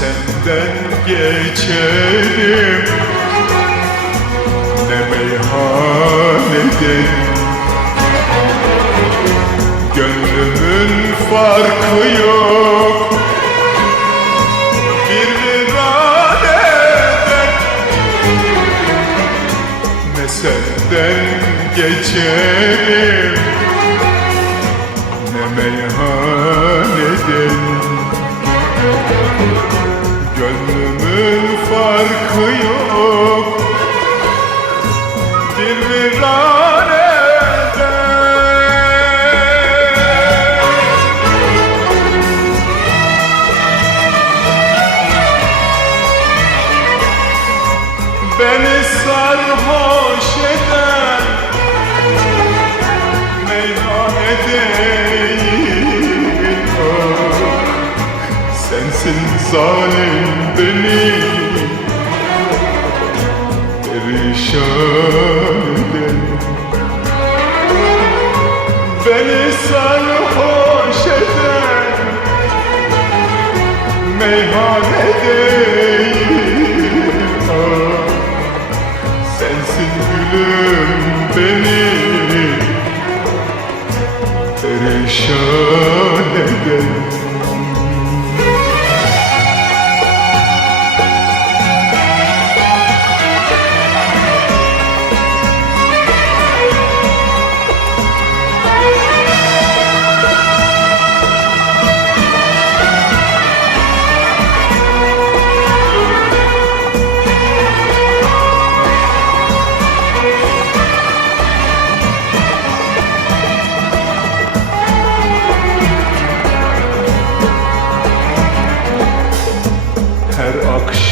senden geçerim Ne meyhaneden Gönlümün farkı yok. Bir viraneden Ne senden geçerim Ne meyhaneden Gönlümün farkı yok. Bir viraneden Beni sarhoş eden Meyhane değil ah. Sensin zalim beni Perişan eden Beni sarhoş eden Meyhane değil ah. Sensin gülüm beni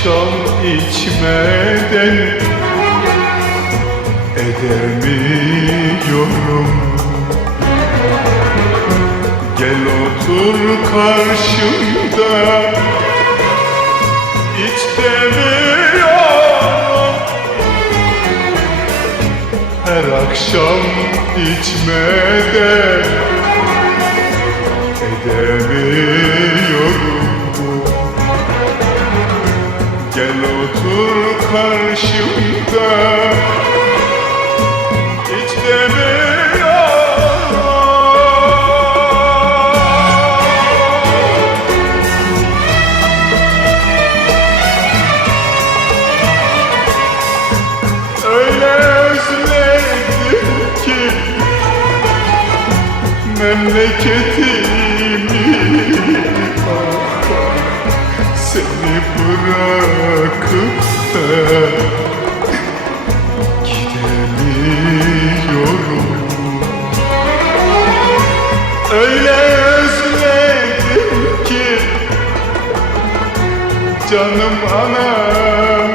akşam içmeden edemiyorum. Gel otur karşımda iç demiyorum Her akşam içmeden edemiyorum karşımda Hiç demiyorum Öyle özledim ki Memleketimi seni bırakıp da gidemiyorum. Öyle özledim ki canım anam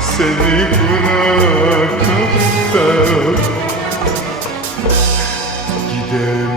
seni bırakıp da gidemiyorum